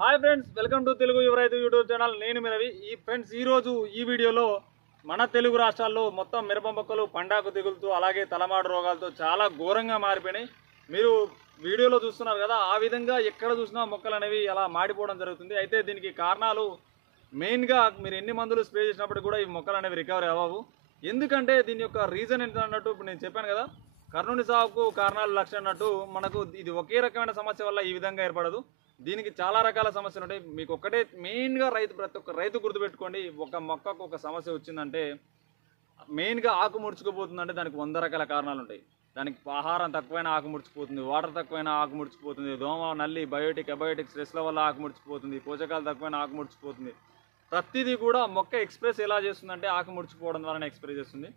Hi friends, welcome to Telugu యువ రైతు YouTube channel. నేను మీ రవి. ఈరోజు ఈ వీడియోలో మన తెలుగు రాష్ట్రాల్లో మొత్తం మిరప మొక్కలు పండాకు తెగులుతూ అలాగే తలమాడు రోగాలతో చాలా ఘోరంగా మారిపోయినాయి. మీరు వీడియోలో చూస్తున్నారు కదా, ఆ విధంగా ఎక్కడ చూసినా మొక్కలు అనేవి అలా మాడిపోవడం జరుగుతుంది. అయితే దీనికి కారణాలు మెయిన్గా మీరు ఎన్ని మందులు స్ప్రే చేసినప్పుడు కూడా ఈ మొక్కలు అనేవి రికవరీ అవ్వవు. ఎందుకంటే దీని యొక్క రీజన్ ఎంత అన్నట్టు ఇప్పుడు నేను చెప్పాను కదా, కర్ణుని సాగుకు కారణాలు లక్షణం అన్నట్టు మనకు ఇది ఒకే రకమైన సమస్య వల్ల ఈ విధంగా ఏర్పడదు. దీనికి చాలా రకాల సమస్యలు ఉంటాయి. మీకు ఒక్కటే మెయిన్గా ప్రతి ఒక్క రైతు గుర్తుపెట్టుకోండి, ఒక మొక్కకు ఒక సమస్య వచ్చిందంటే మెయిన్గా ఆకు ముడుచుకుపోతుందంటే దానికి 100 రకాల కారణాలు ఉంటాయి. దానికి ఆహారం తక్కువైనా ఆకు ముడుచుకుపోతుంది, వాటర్ తక్కువైనా ఆకు ముడుచుకుపోతుంది, దోమ నల్లి అబయోటిక్ స్ట్రెస్ల వల్ల ఆకు ముడుచుకుపోతుంది, పోషకాలు తక్కువైనా ఆకు ముడుచుకుపోతుంది. ప్రతిదీ కూడా మొక్క ఎక్స్ప్రెస్ ఎలా చేస్తుందంటే ఆకు ముడుచుకుపోవడం ద్వారా ఎక్స్ప్రెస్ చేస్తుంది.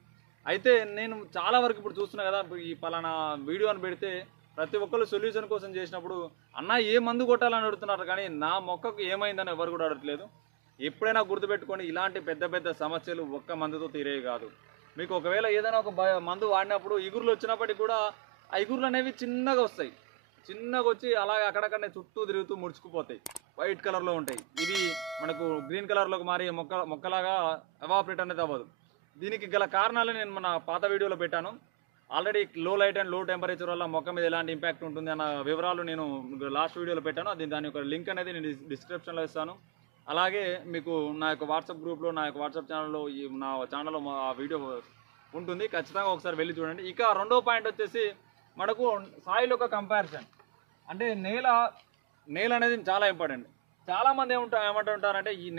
అయితే నేను చాలా వరకు ఇప్పుడు చూస్తున్నా కదా, ఈ పలానా వీడియో అని పెడితే ప్రతి ఒక్కరు సొల్యూషన్ కోసం చేసినప్పుడు అన్న ఏ మందు కొట్టాలని అడుగుతున్నారు, కానీ నా మొక్కకు ఏమైందని ఎవరు కూడా అడగట్లేదు. ఎప్పుడైనా గుర్తుపెట్టుకొని ఇలాంటి పెద్ద పెద్ద సమస్యలు ఒక్క మందుతో తీరేవి కాదు. మీకు ఒకవేళ ఏదైనా ఒక మందు వాడినప్పుడు ఇగురులు వచ్చినప్పటికీ కూడా ఆ ఇగురులు అనేవి చిన్నగా వస్తాయి, చిన్నగా వచ్చి అలాగే అక్కడక్కడనే చుట్టూ తిరుగుతూ ముడుచుకుపోతాయి, వైట్ కలర్లో ఉంటాయి. ఇవి మనకు గ్రీన్ కలర్లోకి మారి మొక్కలాగా ఎవాపరేట్ అనేది అవ్వదు. దీనికి గల కారణాలు నేను మన పాత వీడియోలో పెట్టాను. ఆల్రెడీ లో లైట్ అండ్ లో టెంపరేచర్ వల్ల మొక్క మీద ఎలాంటి ఇంపాక్ట్ ఉంటుంది అన్న వివరాలు నేను లాస్ట్ వీడియోలో పెట్టాను. దాని యొక్క లింక్ అనేది నేను డిస్క్రిప్షన్లో ఇస్తాను. అలాగే మీకు నా యొక్క వాట్సాప్ గ్రూప్లో, నా యొక్క వాట్సాప్ ఛానల్లో, నా ఛానల్లో ఆ వీడియో ఉంటుంది, ఖచ్చితంగా ఒకసారి వెళ్ళి చూడండి. ఇక రెండో పాయింట్ వచ్చేసి మనకు సాయిల్ యొక్క కంపారిజన్. అంటే నేల అనేది చాలా ఇంపార్టెంట్. చాలామంది ఏమంటుంటారంటే ఈ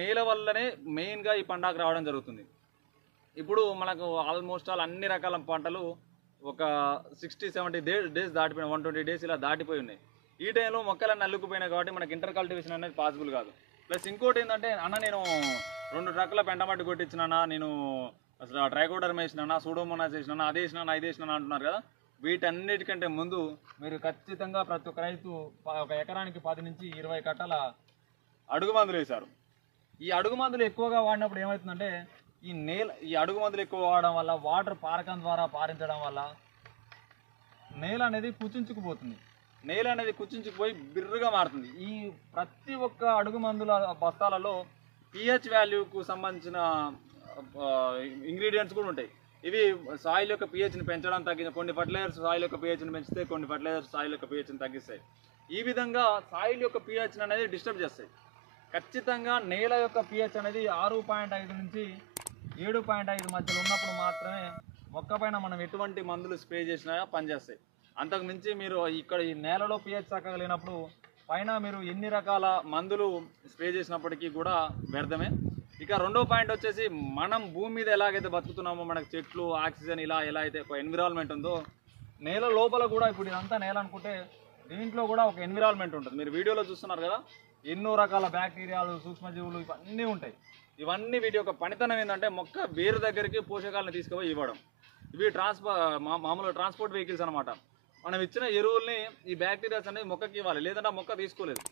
నేల వల్లనే మెయిన్గా ఈ పండాకు రావడం జరుగుతుంది. ఇప్పుడు మనకు ఆల్మోస్ట్ అన్ని రకాల పంటలు ఒక 60-70 డేస్ దాటిపోయినాయి, 120 డేస్ ఇలా దాటిపోయి ఉన్నాయి. ఈ టైంలో మొక్కలన్నీ అల్లుకుపోయినాయి కాబట్టి మనకి ఇంటర్ కల్టివేషన్ అనేది పాసిబుల్ కాదు. ప్లస్ ఇంకోటి ఏంటంటే, అన్న నేను 2 ట్రక్కుల పెంటమట్టి కొట్టించినా, నేను అసలు ట్రైకోడర్మా వేసినా, సూడోమోనాస్ వేసినా, అది వేసినా ఇది వేసినా అంటున్నారు కదా. వీటన్నిటికంటే ముందు మీరు ఖచ్చితంగా ప్రతి ఒక్క రైతు ఒక ఎకరానికి 10 నుంచి 20 కట్టల అడుగు మందులు వేశారు. ఈ అడుగు మందులు ఎక్కువగా వాడినప్పుడు ఏమవుతుందంటే ఈ అడుగు మందులు ఎక్కువ వాడడం వల్ల, వాటర్ పారకం ద్వారా పారించడం వల్ల నేల అనేది కుచించుకుపోతుంది. నేల అనేది కుచించుకుపోయి బిర్రుగా మారుతుంది. ఈ ప్రతి ఒక్క అడుగు మందుల బస్తాలలో pH వాల్యూకు సంబంధించిన ఇంగ్రీడియంట్స్ కూడా ఉంటాయి. ఇవి సాయిల్ యొక్క pHని పెంచడం తగ్గించ, కొన్ని ఫర్టిలైజర్స్ సాయిల్ యొక్క pHని పెంచితే, కొన్ని ఫర్టిలైజర్స్ సాయిల్ యొక్క pHని తగ్గిస్తాయి. ఈ విధంగా సాయిల్ యొక్క pHని అనేది డిస్టర్బ్ చేస్తాయి. ఖచ్చితంగా నేల యొక్క pH అనేది 6.5 నుంచి 7.5 మధ్యలో ఉన్నప్పుడు మాత్రమే మొక్క పైన మనం ఎటువంటి మందులు స్ప్రే చేసినా పనిచేస్తాయి. అంతకు మించి మీరు ఇక్కడ ఈ నేలలో pH చక్కగా లేనప్పుడు పైన మీరు ఎన్ని రకాల మందులు స్ప్రే చేసినప్పటికీ కూడా వ్యర్థమే. ఇక రెండో పాయింట్ వచ్చేసి, మనం భూమి మీద ఎలాగైతే బతుకుతున్నామో, మనకు చెట్లు, ఆక్సిజన్ ఇలా ఎలా అయితే ఒక ఎన్విరాన్మెంట్ ఉందో, నేల లోపల కూడా ఇప్పుడు ఇదంతా నేల అనుకుంటే దీంట్లో కూడా ఒక ఎన్విరాన్మెంట్ ఉంటుంది. మీరు వీడియోలో చూస్తున్నారు కదా, ఎన్నో రకాల బ్యాక్టీరియాలు, సూక్ష్మజీవులు ఇవన్నీ ఉంటాయి. ఇవన్నీ వీటి యొక్క పనితనం ఏంటంటే మొక్క వేరు దగ్గరికి పోషకాలను తీసుకుపోయి ఇవ్వడం. ఇవి మామూలుగా ట్రాన్స్పోర్ట్ వెహికల్స్ అనమాట. మనం ఇచ్చిన ఎరువుల్ని ఈ బ్యాక్టీరియాస్ అనేది మొక్కకి ఇవ్వాలి, లేదంటే మొక్క తీసుకోలేదు.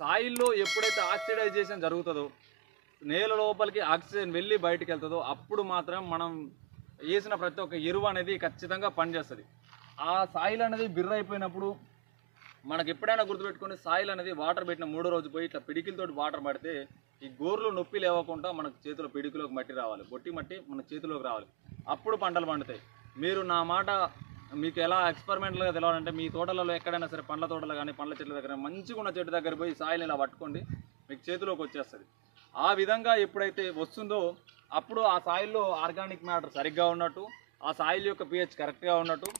సాయిల్లో ఎప్పుడైతే ఆక్సిడైజేషన్ జరుగుతుందో, నేల లోపలికి ఆక్సిజన్ వెళ్ళి బయటికి వెళ్తుందో, అప్పుడు మాత్రం మనం వేసిన ప్రతి ఒక్క ఎరువు అనేది ఖచ్చితంగా పనిచేస్తుంది. ఆ సాయిల్ అనేది బిర్ర అయిపోయినప్పుడు మనకు ఎప్పుడైనా గుర్తుపెట్టుకుని, సాయిల్ అనేది వాటర్ పెట్టిన 3వ రోజు పోయి ఇట్లా పిడికిలతోటి వాటర్ పడితే ఈ గోర్లు నొప్పి లేవకుండా మనకు చేతిలో పిడికిలోకి మట్టి రావాలి, బొట్టి మట్టి మన చేతిలోకి రావాలి, అప్పుడు పంటలు పండుతాయి. మీరు నా మాట మీకు ఎలా ఎక్స్పెరిమెంటల్గా తెలవాలంటే, మీ తోటలలో ఎక్కడైనా సరే, పండ్ల తోటలు కానీ పండ్ల చెట్ల దగ్గర మంచిగా ఉన్న చెట్టు దగ్గర పోయి సాయిల్ ఇలా పట్టుకోండి, మీకు చేతిలోకి వచ్చేస్తుంది. ఆ విధంగా ఎప్పుడైతే వస్తుందో అప్పుడు ఆ సాయిల్లో ఆర్గానిక్ మ్యాటర్ సరిగ్గా ఉన్నట్టు, ఆ సాయిల్ యొక్క pH కరెక్ట్గా ఉన్నట్టు,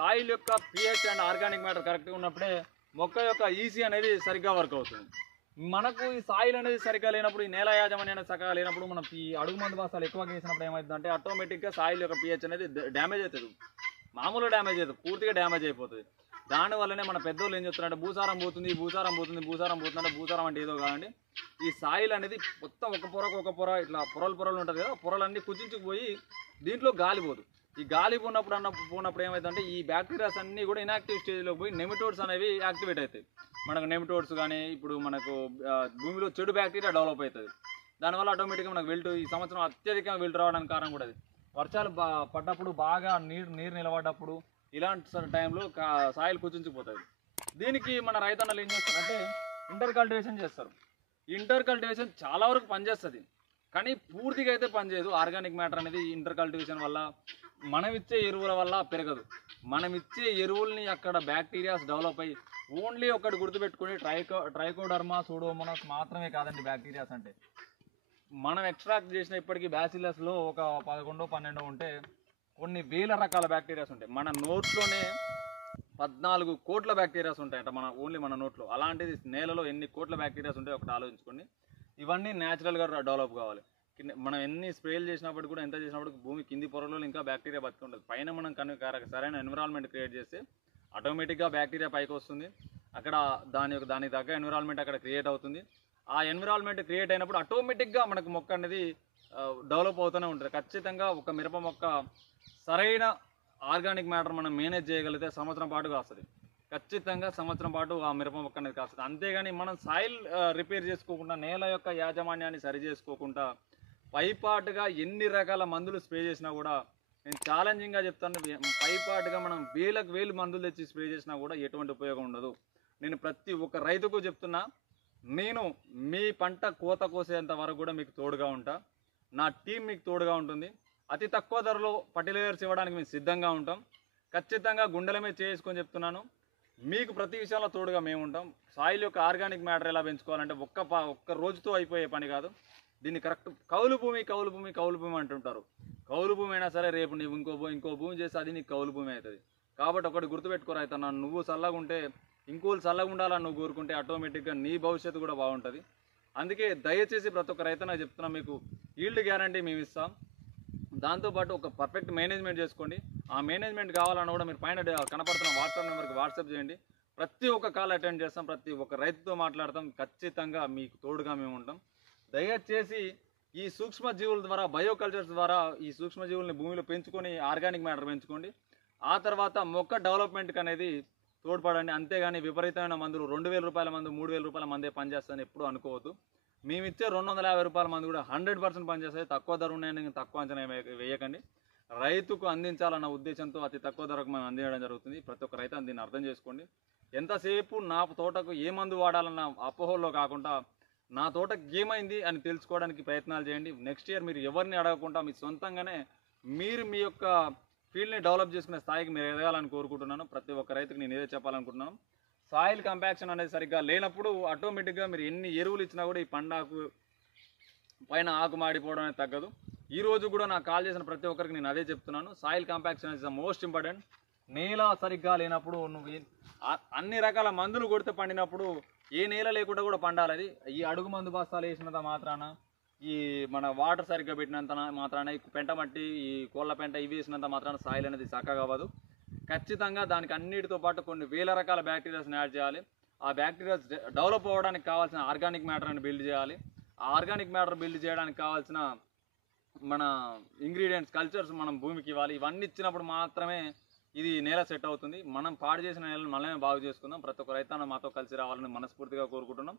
సాయిల్ యొక్క pH అండ్ ఆర్గానిక్ మ్యాటర్ కరెక్ట్గా ఉన్నప్పుడే మొక్క యొక్క ఈసీ అనేది సరిగ్గా వర్క్ అవుతుంది. మనకు ఈ సాయిల్ అనేది సరిగ్గా లేనప్పుడు, ఈ నేల యాజమాన్యం అనేది సరిగ్గా లేనప్పుడు, మనం ఈ అడుగు మందు బస్తాలు ఎక్కువగా వేసినప్పుడు ఏమవుతుందంటే ఆటోమేటిక్గా సాయిల్ యొక్క pH అనేది డ్యామేజ్ అవుతుంది. మామూలుగా డ్యామేజ్ అవుతుంది, పూర్తిగా డ్యామేజ్ అయిపోతుంది. దానివల్లనే మన పెద్దోళ్ళు ఏం చెప్తున్నారంటే భూసారం పోతుంది అంటే భూసారం అంటే ఏదో కాదండి. ఈ సాయిల్ అనేది మొత్తం ఒక పొర ఇట్లా పొరలు ఉంటుంది కదా, పొరలన్నీ కుచించుకుపోయి దీంట్లో గాలి పోదు. ఈ గాలి పోయినప్పుడు ఏమవుతుందంటే ఈ బ్యాక్టీరియాస్ అన్నీ కూడా ఇన్యాక్టివ్ స్టేజ్లోకి పోయి నెమిటోడ్స్ అనేవి యాక్టివేట్ అవుతాయి. మనకు నెమిటోడ్స్ కానీ, ఇప్పుడు మనకు భూమిలో చెడు బ్యాక్టీరియా డెవలప్ అవుతుంది. దానివల్ల ఆటోమేటిక్గా మనకు ఈ సంవత్సరం అత్యధికంగా వెల్ట్ రావడానికి కారణం కూడా అది. వర్షాలు పడ్డప్పుడు, బాగా నీరు నిలబడ్డప్పుడు, ఇలాంటి టైంలో సాయిల్ కుచించిపోతుంది. దీనికి మన రైతన్నలు ఏం చేస్తారంటే ఇంటర్ కల్టివేషన్ చేస్తారు. ఇంటర్ కల్టివేషన్ చాలా వరకు పనిచేస్తుంది, కానీ పూర్తిగా అయితే పనిచేయదు. ఆర్గానిక్ మ్యాటర్ అనేది ఇంటర్ కల్టివేషన్ వల్ల మనం ఇచ్చే ఎరువుల వల్ల పెరగదు. మనం ఇచ్చే ఎరువుల్ని అక్కడ బ్యాక్టీరియాస్ డెవలప్ అయ్యి ఓన్లీ ఒకటి గుర్తుపెట్టుకుని ట్రైకోడర్మా సూడోమోనాస్ మాత్రమే కాదండి బ్యాక్టీరియాస్ అంటే. మనం ఎక్స్ట్రాక్ట్ చేసిన ఇప్పటికీ బ్యాసిలస్లో ఒక 11-12 ఉంటే కొన్ని వేల రకాల బ్యాక్టీరియాస్ ఉంటాయి. మన నోట్లోనే 14 కోట్ల బ్యాక్టీరియాస్ ఉంటాయంట ఓన్లీ మన నోట్లో. అలాంటిది నేలలో ఎన్ని కోట్ల బ్యాక్టీరియాస్ ఉంటాయో ఒకటి ఆలోచించుకోండి. ఇవన్నీ న్యాచురల్గా డెవలప్ కావాలి. మనం ఎన్ని స్ప్రేలు చేసినప్పుడు కూడా, ఎంత చేసినప్పుడు భూమి కింది పొరలో ఇంకా బ్యాక్టీరియా బతికి ఉంటుంది. పైన మనం సరైన ఎన్విరాన్మెంట్ క్రియేట్ చేస్తే ఆటోమేటిక్గా బ్యాక్టీరియా పైకి వస్తుంది. అక్కడ దానికి తగ్గ ఎన్విరాన్మెంట్ అక్కడ క్రియేట్ అవుతుంది. ఆ ఎన్విరాన్మెంట్ క్రియేట్ అయినప్పుడు ఆటోమేటిక్గా మనకు మొక్క అనేది డెవలప్ అవుతూనే ఉంటుంది. ఖచ్చితంగా ఒక మిరప మొక్క సరైన ఆర్గానిక్ మ్యాటర్ మనం మేనేజ్ చేయగలిగితే సంవత్సరం పాటు కాస్తుంది. ఖచ్చితంగా సంవత్సరం పాటు ఆ మిరప మొక్క అనేది కాస్తుంది. అంతేగాని మనం సాయిల్ రిపేర్ చేసుకోకుండా, నేల యొక్క యాజమాన్యాన్ని సరి చేసుకోకుండా పైపాటుగా ఎన్ని రకాల మందులు స్ప్రే చేసినా కూడా, నేను ఛాలెంజింగ్గా చెప్తాను, పైపాటుగా మనం వేలు మందులు తెచ్చి స్ప్రే చేసినా కూడా ఎటువంటి ఉపయోగం ఉండదు. నేను ప్రతి ఒక్క రైతుకు చెప్తున్నా, నేను మీ పంట కోత కోసేంత వరకు కూడా మీకు తోడుగా ఉంటా. నా టీం మీకు తోడుగా ఉంటుంది. అతి తక్కువ ధరలో ఫర్టిలైజర్స్ ఇవ్వడానికి మేము సిద్ధంగా ఉంటాం. ఖచ్చితంగా గుండెల మీద చేసుకొని చెప్తున్నాను, మీకు ప్రతి విషయంలో తోడుగా మేము ఉంటాం. సాయిల్ యొక్క ఆర్గానిక్ మ్యాటర్ ఎలా పెంచుకోవాలంటే ఒక్క రోజుతో అయిపోయే పని కాదు. దీన్ని కరెక్ట్ కౌలు భూమి అంటుంటారు. కౌలు భూమి అయినా సరే రేపు నువ్వు ఇంకో భూమి చేస్తే అది నీకు కౌలు భూమి అవుతుంది. కాబట్టి ఒకటి గుర్తుపెట్టుకోరా అవుతున్నా, నువ్వు చల్లగా ఉంటే ఇంకోళ్ళు చల్లగా ఉండాలని నువ్వు కోరుకుంటే ఆటోమేటిక్గా నీ భవిష్యత్తు కూడా బాగుంటుంది. అందుకే దయచేసి ప్రతి ఒక్క రైతు నాకు చెప్తున్నా, మీకు ఈల్డ్ గ్యారంటీ మేము ఇస్తాం. దాంతోపాటు ఒక పర్ఫెక్ట్ మేనేజ్మెంట్ చేసుకోండి. ఆ మేనేజ్మెంట్ కావాలన్నా కూడా మీరు పైన కనపడుతున్న వాట్సాప్ నెంబర్కి వాట్సాప్ చేయండి. ప్రతి ఒక్క కాల్ అటెండ్ చేస్తాం, ప్రతి ఒక్క రైతుతో మాట్లాడతాం. ఖచ్చితంగా మీకు తోడుగా మేము ఉంటాం. దయచేసి ఈ సూక్ష్మజీవుల ద్వారా, బయోకల్చర్స్ ద్వారా ఈ సూక్ష్మజీవుల్ని భూమిలో పెంచుకొని ఆర్గానిక్ మ్యాటర్ పెంచుకోండి. ఆ తర్వాత మొక్క డెవలప్మెంట్కి అనేది తోడ్పడండి. అంతేగాని విపరీతమైన మందులు 2000 రూపాయల మందు, 3000 రూపాయల మందే పనిచేస్తాయని ఎప్పుడు అనుకోవద్దు. మేమిచ్చే 250 రూపాయల మందు కూడా 100% పనిచేస్తాయి. తక్కువ ధర ఉన్నాయని తక్కువ అంచనా వేయకండి. రైతుకు అందించాలన్న ఉద్దేశంతో అతి తక్కువ ధరకు మేము అందించడం జరుగుతుంది. ప్రతి ఒక్క రైతు దీన్ని అర్థం చేసుకోండి. ఎంతసేపు నా తోటకు ఏ మందు వాడాలన్న అపోహల్లో కాకుండా నా తోటకు ఏమైంది అని తెలుసుకోవడానికి ప్రయత్నాలు చేయండి. నెక్స్ట్ ఇయర్ మీరు ఎవరిని అడగకుండా మీ సొంతంగానే మీరు మీ యొక్క ఫీల్డ్ని డెవలప్ చేసుకునే స్థాయికి మీరు ఎదగాలని కోరుకుంటున్నాను. ప్రతి ఒక్క రైతుకి నేను ఏదో చెప్పాలనుకుంటున్నాను, సాయిల్ కంపాక్షన్ అనేది సరిగ్గా లేనప్పుడు ఆటోమేటిక్గా మీరు ఎన్ని ఎరువులు ఇచ్చినా కూడా ఈ పండాకు పైన ఆకు మాడిపోవడం అనేది తగ్గదు. ఈ రోజు కూడా నాకు కాల్ చేసిన ప్రతి ఒక్కరికి నేను అదే చెప్తున్నాను, soil compaction is the most important. నేల సరిగ్గా లేనప్పుడు నువ్వు అన్ని రకాల మందులు కొడితే పండినప్పుడు ఏ నేల లేకుండా కూడా పండాలి. అది ఈ అడుగు మందు బస్తాలు వేసినంత మాత్రాన, ఈ మన వాటర్ సరిగ్గా పెట్టినంత మాత్రాన, ఈ పెంట మట్టి, ఈ కోళ్ళ పెంట ఇవి వేసినంత మాత్రాన సాయిల్ అనేది చక్కగా అవ్వదు. ఖచ్చితంగా దానికి అన్నిటితో పాటు కొన్ని వేల రకాల బ్యాక్టీరియాస్ని యాడ్ చేయాలి. ఆ బ్యాక్టీరియాస్ డెవలప్ అవ్వడానికి కావాల్సిన ఆర్గానిక్ మ్యాటర్ని బిల్డ్ చేయాలి. ఆ ఆర్గానిక్ మ్యాటర్ బిల్డ్ చేయడానికి కావాల్సిన మన ఇంగ్రీడియంట్స్, కల్చర్స్ మనం భూమికి ఇవ్వాలి. ఇవన్నీ ఇచ్చినప్పుడు మాత్రమే ఇది నేల సెట్ అవుతుంది. మనం పాడు చేసిన నేలను మనమే బాగు చేసుకుందాం. ప్రతి ఒక్క రైతన్న మాతో కలిసి రావాలని మనస్ఫూర్తిగా కోరుకుంటున్నాం.